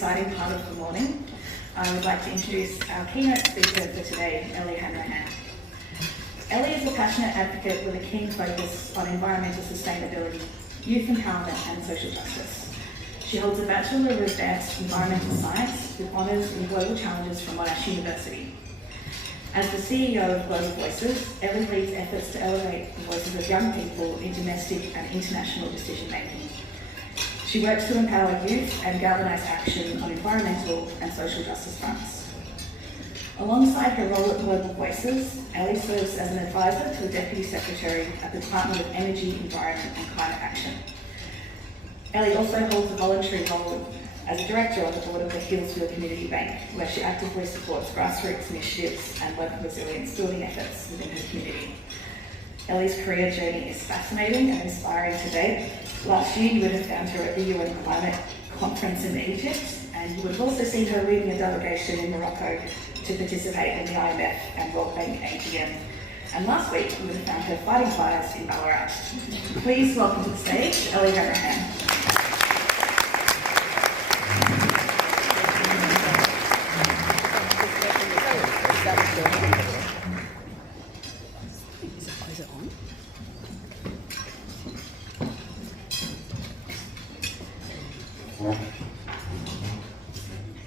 exciting part of the morning, I would like to introduce our keynote speaker for today, Ellie Hanrahan. Ellie is a passionate advocate with a keen focus on environmental sustainability, youth empowerment and social justice. She holds a Bachelor of Advanced Environmental Science with honours in Global Challenges from Monash University. As the CEO of Global Voices, Ellie leads efforts to elevate the voices of young people in domestic and international decision making. She works to empower youth and galvanise action on environmental and social justice fronts. Alongside her role at Global Voices, Ellie serves as an advisor to the Deputy Secretary at the Department of Energy, Environment and Climate Action. Ellie also holds a voluntary role as a director on the board of the Healesville Community Bank, where she actively supports grassroots initiatives and local resilience building efforts within her community. Ellie's career journey is fascinating and inspiring to date. Last year you would have found her at the UN Climate Conference in Egypt, and you would have also seen her leading a delegation in Morocco to participate in the IMF and World Bank AGM. And last week you would have found her fighting fires in Ballarat. Please welcome to the stage, Ellie Hanrahan.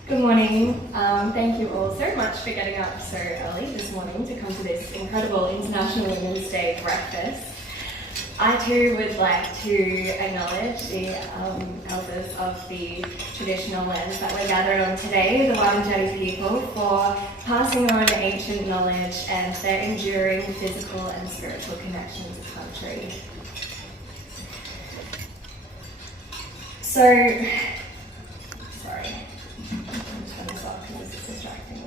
Good morning. Thank you all so much for getting up so early this morning to come to this incredible International Women's Day breakfast. I too would like to acknowledge the elders of the traditional lands that we're gathered on today, the Wurundjeri people, for passing on ancient knowledge and their enduring physical and spiritual connection to country. So, sorry. This is distracting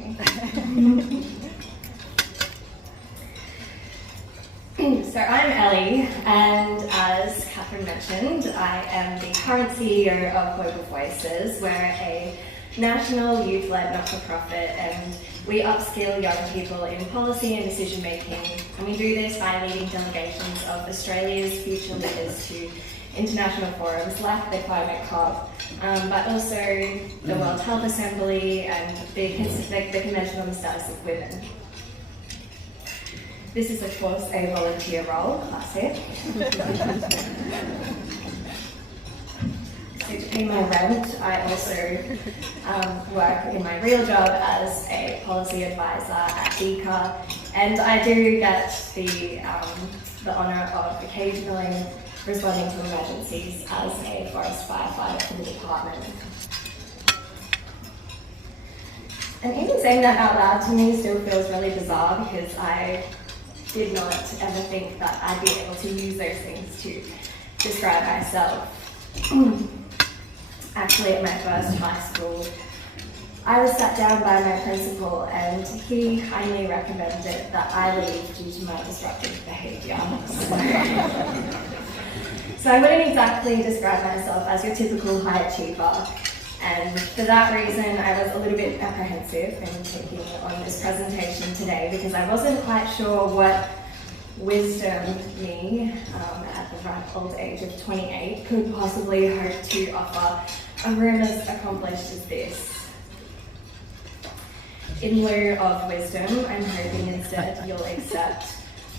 me. So I'm Ellie, and as Catherine mentioned, I am the current CEO of Global Voices. We're a national youth-led not-for-profit, and we upskill young people in policy and decision-making. And we do this by leading delegations of Australia's future leaders to international forums like the Climate COP, but also the World Health Assembly and the Convention on the Status of Women. This is, of course, a volunteer role, classic. So to pay my rent, I also work in my real job as a policy advisor at DECA, and I do get the honour of occasionally responding to emergencies as a forest firefighter for the department. And even saying that out loud to me still feels really bizarre, because I did not ever think that I'd be able to use those things to describe myself. Actually, at my first high school, I was sat down by my principal, and he kindly recommended that I leave due to my disruptive behaviour. So I wouldn't exactly describe myself as your typical high achiever, and for that reason I was a little bit apprehensive in taking on this presentation today, because I wasn't quite sure what wisdom me, at the ripe old age of 28, could possibly hope to offer a room as accomplished as this. In lieu of wisdom, I'm hoping instead you'll accept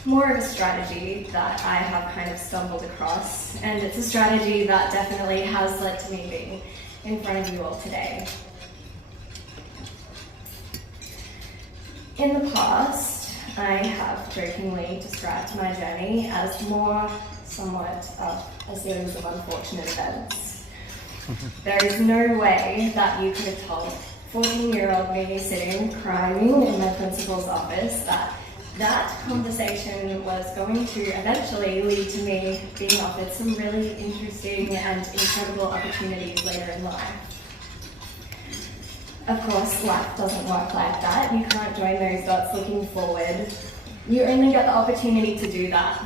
more of a strategy that I have kind of stumbled across, and it's a strategy that definitely has led to me being in front of you all today. In the past, I have jokingly described my journey as more somewhat of a series of unfortunate events. There is no way that you could have told 14-year-old me sitting crying in my principal's office that conversation was going to eventually lead to me being offered some really interesting and incredible opportunities later in life. Of course, life doesn't work like that. You can't join those dots looking forward. You only get the opportunity to do that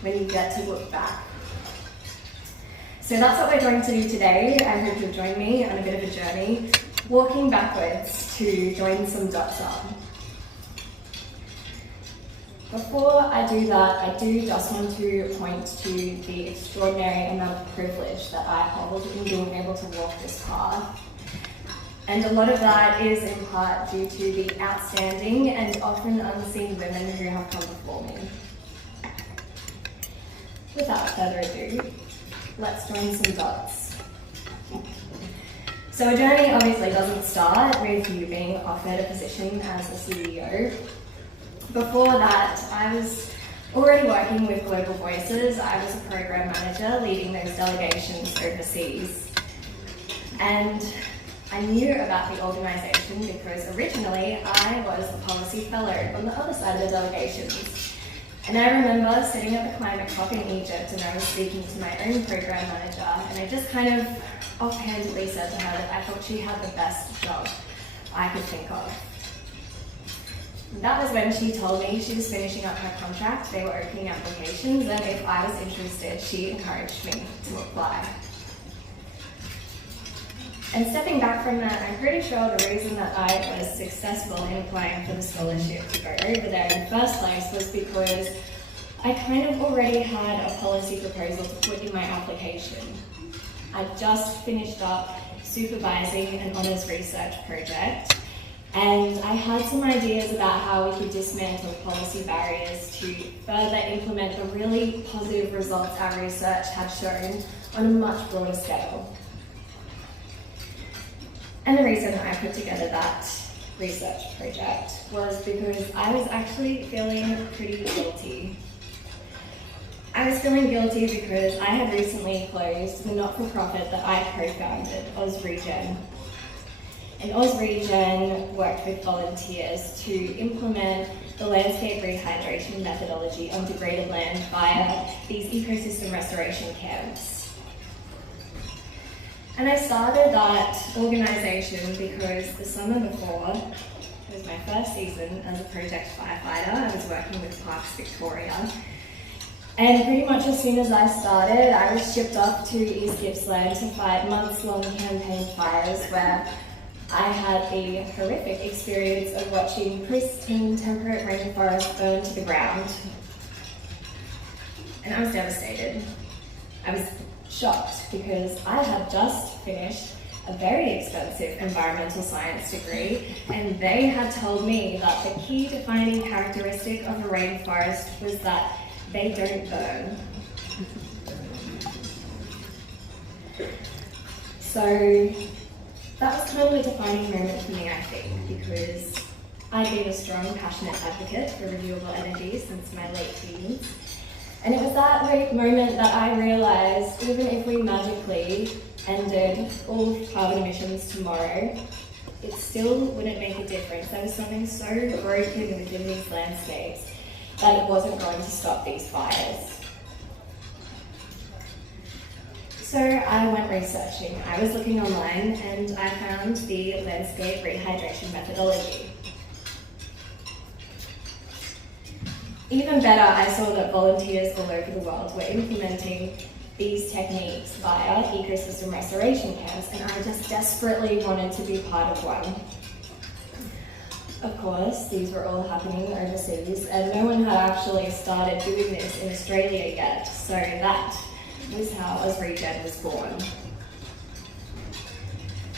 when you get to look back. So that's what we're going to do today. I hope you'll join me on a bit of a journey, walking backwards to join some dots up. Before I do that, I do just want to point to the extraordinary amount of privilege that I hold in being able to walk this path. And a lot of that is in part due to the outstanding and often unseen women who have come before me. Without further ado, let's join some dots. So a journey obviously doesn't start with you being offered a position as a CEO. Before that, I was already working with Global Voices. I was a program manager leading those delegations overseas. And I knew about the organisation because originally I was a policy fellow on the other side of the delegations. And I remember sitting at the climate COP in Egypt and I was speaking to my own program manager and I just kind of offhandedly said to her that I thought she had the best job I could think of. And that was when she told me she was finishing up her contract, they were opening applications, and if I was interested, she encouraged me to apply. And stepping back from that, I'm pretty sure the reason that I was successful in applying for the scholarship to go over there in the first place was because I kind of already had a policy proposal to put in my application. I'd just finished up supervising an honours research project, and I had some ideas about how we could dismantle policy barriers to further implement the really positive results our research had shown on a much broader scale. And the reason I put together that research project was because I was actually feeling pretty guilty. I was feeling guilty because I had recently closed the not-for-profit that I co-founded, AusRegen. And AusRegen worked with volunteers to implement the landscape rehydration methodology on degraded land via these ecosystem restoration camps. And I started that organisation because the summer before, it was my first season as a project firefighter. I was working with Parks Victoria. And pretty much as soon as I started, I was shipped off to East Gippsland to fight months-long campaign fires where I had the horrific experience of watching pristine temperate rainforest burn to the ground. And I was devastated. I was shocked because I had just finished a very expensive environmental science degree and they had told me that the key defining characteristic of a rainforest was that they don't burn. So that was kind of a defining moment for me, I think, because I've been a strong, passionate advocate for renewable energy since my late teens. And it was that moment that I realised even if we magically ended all carbon emissions tomorrow, it still wouldn't make a difference. There was something so broken within these landscapes that it wasn't going to stop these fires. So I went researching. I was looking online and I found the landscape rehydration methodology. Even better, I saw that volunteers all over the world were implementing these techniques via ecosystem restoration camps, and I just desperately wanted to be part of one. Of course, these were all happening overseas, and no one had actually started doing this in Australia yet, so that was how AusRegen was born.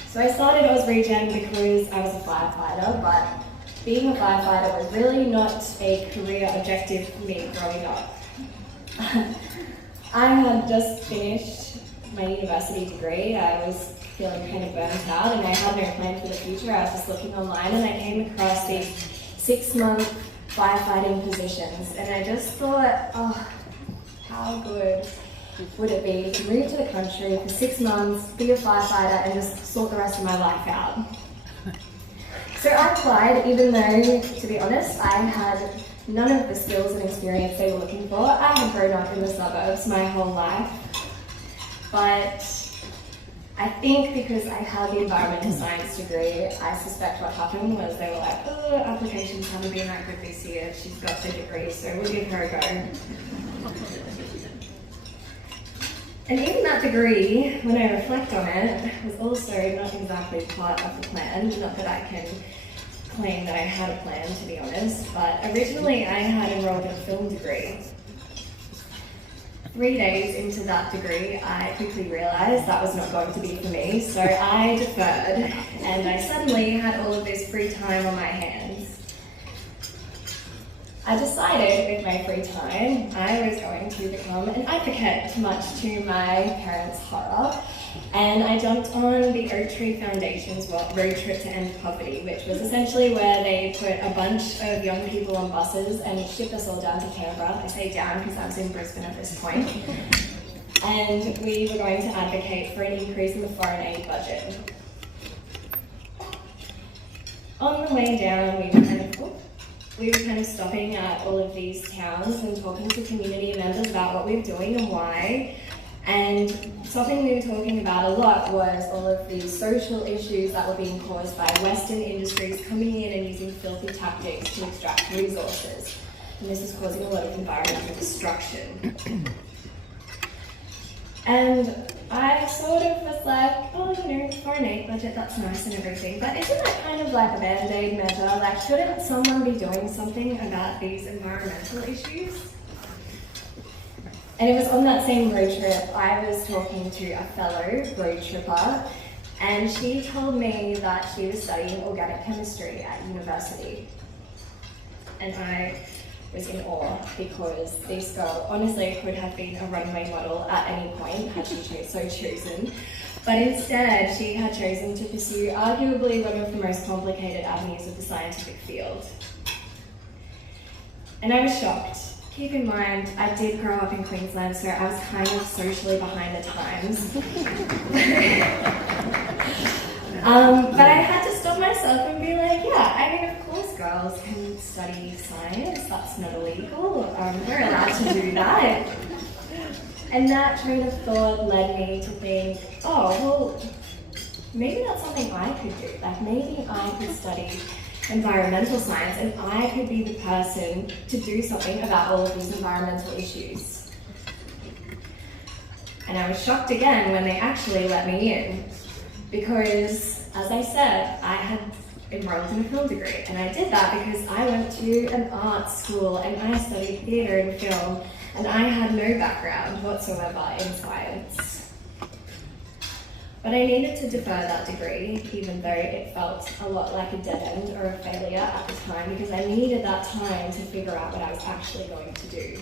So I started AusRegen because I was a firefighter, but being a firefighter was really not a career objective for me growing up. I had just finished my university degree. I was feeling kind of burnt out and I had no plan for the future. I was just looking online and I came across these 6-month firefighting positions and I just thought, oh, how good would it be to move to the country for 6 months, be a firefighter and just sort the rest of my life out. So I applied, even though, to be honest, I had none of the skills and experience they were looking for. I had grown up in the suburbs my whole life, but I think because I had the environmental science degree, I suspect what happened was they were like, oh, applications haven't been that good this year, she's got the degree, so we'll give her a go. And even that degree, when I reflect on it, was also not exactly part of the plan. Not that I can claim that I had a plan, to be honest, but originally I had enrolled in a film degree. 3 days into that degree, I quickly realised that was not going to be for me, so I deferred, and I suddenly had all of this free time on my hands. I decided with my free time I was going to become an advocate, much to my parents' horror, and I jumped on the Oak Tree Foundation's Road Trip to End Poverty, which was essentially where they put a bunch of young people on buses and shipped us all down to Canberra. I say down because I was in Brisbane at this point. And we were going to advocate for an increase in the foreign aid budget. On the way down, we were kind of stopping at all of these towns and talking to community members about what we were doing and why. And something we were talking about a lot was all of these social issues that were being caused by Western industries coming in and using filthy tactics to extract resources. And this is causing a lot of environmental destruction. And I sort of was like, oh, foreign aid budget, that's nice and everything, but isn't that kind of like a band-aid measure? Like, shouldn't someone be doing something about these environmental issues? And it was on that same road trip, I was talking to a fellow road tripper, and she told me that she was studying organic chemistry at university. And I was in awe because this girl honestly could have been a runway model at any point had she so chosen. But instead, she had chosen to pursue arguably one of the most complicated avenues of the scientific field. And I was shocked. Keep in mind, I did grow up in Queensland, so I was kind of socially behind the times. But I had to stop myself and be like, yeah, I mean, of course girls can study science, that's not illegal, we're allowed to do that. And that train of thought led me to think, oh, well, maybe that's something I could do. Like, maybe I could study environmental science and I could be the person to do something about all of these environmental issues. And I was shocked again when they actually let me in, because, as I said, I had enrolled in a film degree, and I did that because I went to an art school and I studied theatre and film, and I had no background whatsoever in science. But I needed to defer that degree, even though it felt a lot like a dead end or a failure at the time, because I needed that time to figure out what I was actually going to do.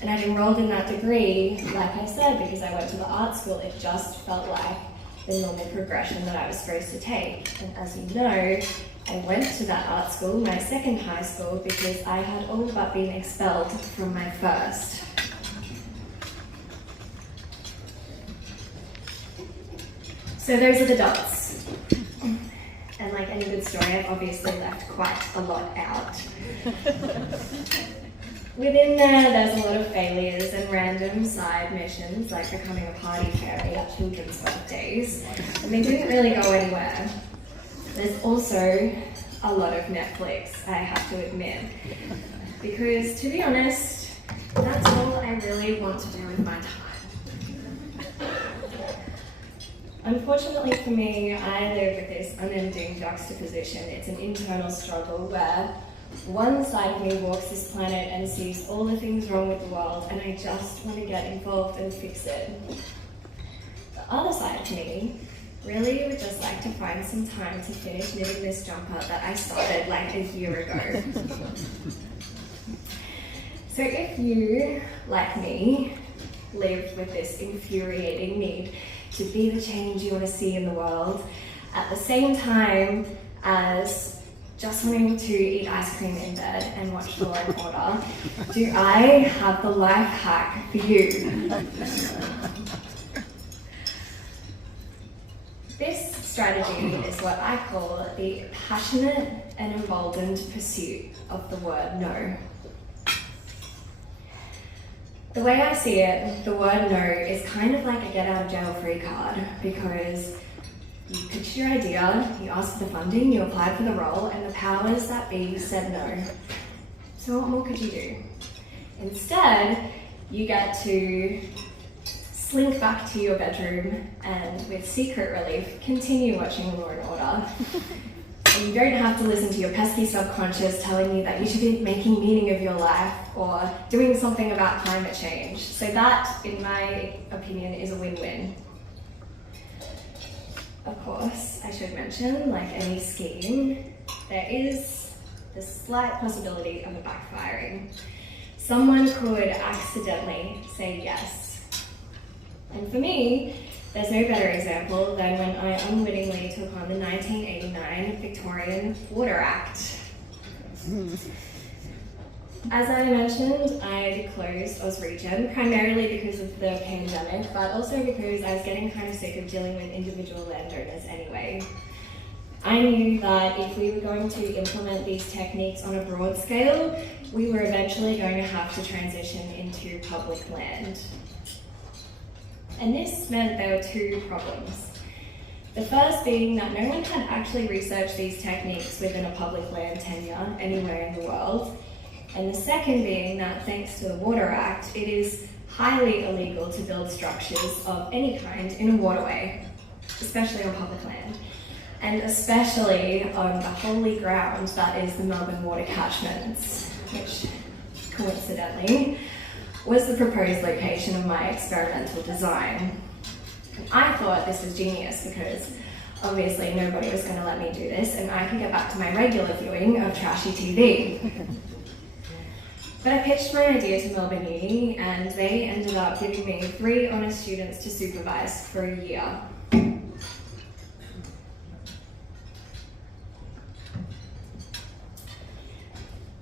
And I'd enrolled in that degree, like I said, because I went to the art school. It just felt like the normal progression that I was supposed to take. And as you know, I went to that art school, my second high school, because I had all but been expelled from my first. So those are the dots. And like any good story, I've obviously left quite a lot out. Within there's a lot of failures and random side missions, like becoming a party fairy at children's birthdays, and they didn't really go anywhere. There's also a lot of Netflix, I have to admit, because to be honest, that's all I really want to do with my time. Unfortunately for me, I live with this unending juxtaposition. It's an internal struggle where one side of me walks this planet and sees all the things wrong with the world, and I just want to get involved and fix it. The other side of me really would just like to find some time to finish knitting this jumper that I started like a year ago. So if you, like me, live with this infuriating need to be the change you want to see in the world, at the same time as just wanting to eat ice cream in bed and watch Law and Order, do I have the life hack for you? This strategy is what I call the passionate and emboldened pursuit of the word no. The way I see it, the word no is kind of like a get out of jail free card, because you pitched your idea, you asked for the funding, you applied for the role, and the powers that be said no. So what more could you do? Instead, you get to slink back to your bedroom and, with secret relief, continue watching Law and Order. And you don't have to listen to your pesky subconscious telling you that you should be making meaning of your life or doing something about climate change. So that, in my opinion, is a win-win. Of course, I should mention, like any scheme, there is the slight possibility of it backfiring. Someone could accidentally say yes. And for me, there's no better example than when I unwittingly took on the 1989 Victorian Water Act. As I mentioned, I closed Ausregen primarily because of the pandemic, but also because I was getting kind of sick of dealing with individual landowners anyway. I knew that if we were going to implement these techniques on a broad scale, we were eventually going to have to transition into public land. And this meant there were two problems. The first being that no one had actually researched these techniques within a public land tenure anywhere in the world. And the second being that thanks to the Water Act, it is highly illegal to build structures of any kind in a waterway, especially on public land, and especially on the holy ground that is the Melbourne water catchments, which coincidentally was the proposed location of my experimental design. And I thought this was genius because obviously nobody was going to let me do this and I could get back to my regular viewing of trashy TV. But I pitched my idea to Melbourne Uni and they ended up giving me 3 honest students to supervise for a year.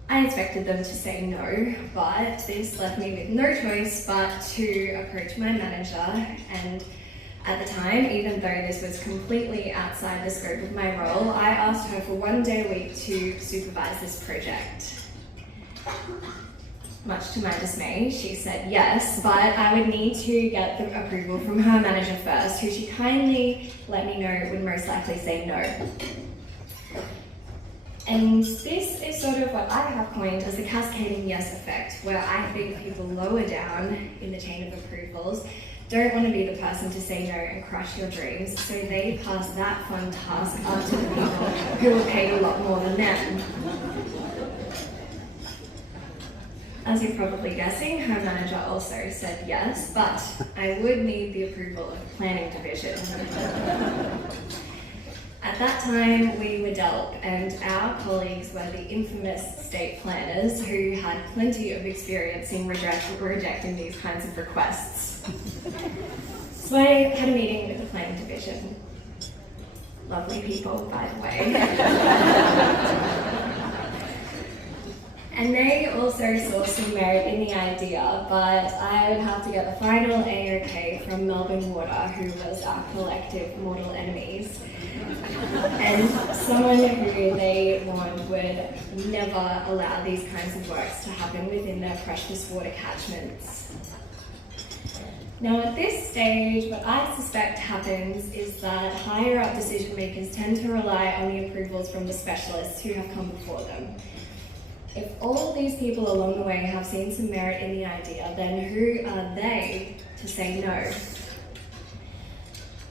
I expected them to say no, but this left me with no choice but to approach my manager, and at the time, even though this was completely outside the scope of my role, I asked her for 1 day a week to supervise this project. Much to my dismay, she said yes, but I would need to get the approval from her manager first, who she kindly let me know would most likely say no. And this is sort of what I have coined as the cascading yes effect, where I think people lower down in the chain of approvals don't want to be the person to say no and crush your dreams, so they pass that fun task on to the people who are paid a lot more than them. As you're probably guessing, her manager also said yes, but I would need the approval of the planning division. At that time, we were DELP, and our colleagues were the infamous state planners who had plenty of experience in rejecting these kinds of requests. So I had a meeting with the planning division. Lovely people, by the way. And they also saw some merit in the idea, but I would have to get the final AOK from Melbourne Water, who was our collective mortal enemies, and someone who they warned would never allow these kinds of works to happen within their precious water catchments. Now at this stage, what I suspect happens is that higher up decision makers tend to rely on the approvals from the specialists who have come before them. If all these people along the way have seen some merit in the idea, then who are they to say no?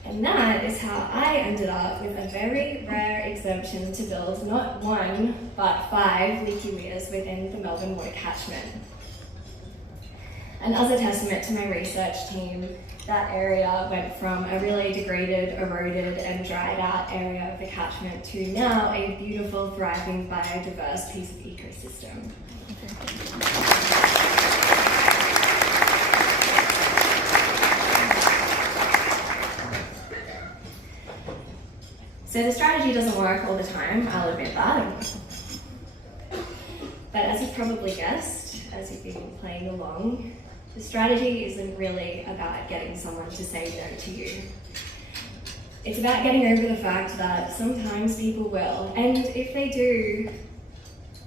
And that is how I ended up with a very rare exemption to build not 1, but 5 leaky weirs within the Melbourne water catchment. And as a testament to my research team, that area went from a really degraded, eroded, and dried out area of the catchment to now a beautiful, thriving, biodiverse piece of ecosystem. So the strategy doesn't work all the time, I'll admit that. But as you've probably guessed, as you've been playing along, the strategy isn't really about getting someone to say no to you. It's about getting over the fact that sometimes people will, and if they do,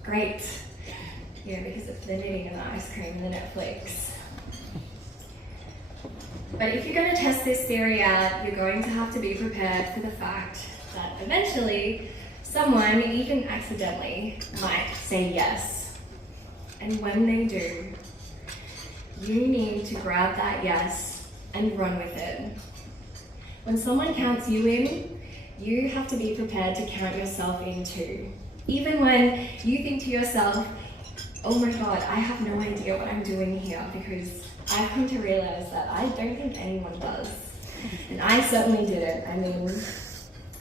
great. You know, because if they're eating an ice cream and the Netflix. But if you're going to test this theory out, you're going to have to be prepared for the fact that eventually someone, even accidentally, might say yes. And when they do, you need to grab that yes and run with it. When someone counts you in, you have to be prepared to count yourself in too. Even when you think to yourself, oh my God, I have no idea what I'm doing here, because I've come to realize that I don't think anyone does. And I certainly didn't. I mean,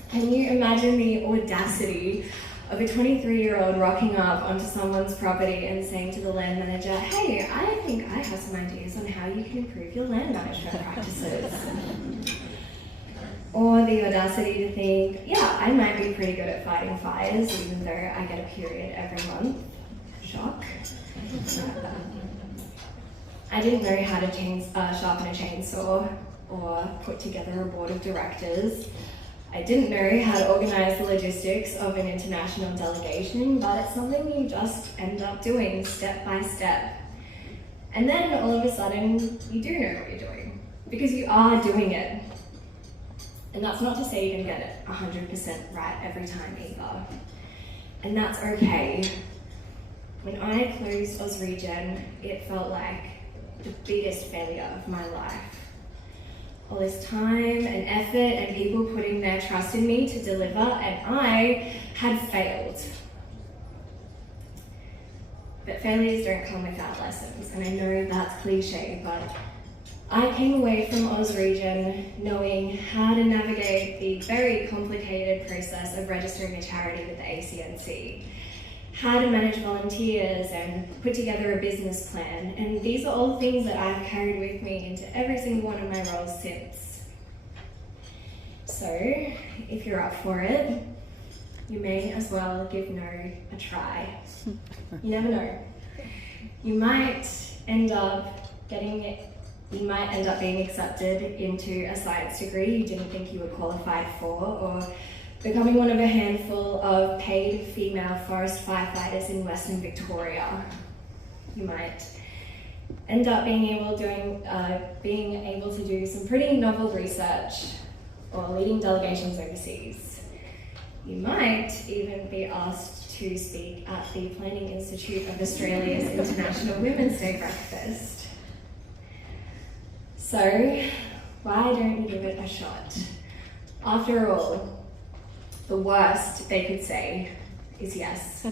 can you imagine the audacity of a 23-year-old rocking up onto someone's property and saying to the land manager, hey, I think I have some ideas on how you can improve your land management practices. Or the audacity to think, yeah, I might be pretty good at fighting fires, even though I get a period every month. Shock. I didn't know how to sharpen a chainsaw or put together a board of directors. I didn't know how to organize the logistics of an international delegation, but it's something you just end up doing step by step. And then all of a sudden, you do know what you're doing, because you are doing it. And that's not to say you can get it 100% right every time either. And that's okay. When I closed Ausregen, it felt like the biggest failure of my life. All this time and effort and people putting their trust in me to deliver, and I had failed. But failures don't come without lessons, and I know that's cliche, but I came away from Ausregen knowing how to navigate the very complicated process of registering a charity with the ACNC, how to manage volunteers and put together a business plan. And these are all things that I've carried with me into every single one of my roles since. So, if you're up for it, you may as well give no a try. You never know. You might end up being accepted into a science degree you didn't think you were qualified for, or becoming one of a handful of paid female forest firefighters in Western Victoria. You might end up being able to do some pretty novel research or leading delegations overseas. You might even be asked to speak at the Planning Institute of Australia's International Women's Day breakfast. So, why don't you give it a shot? After all, the worst they could say is yes.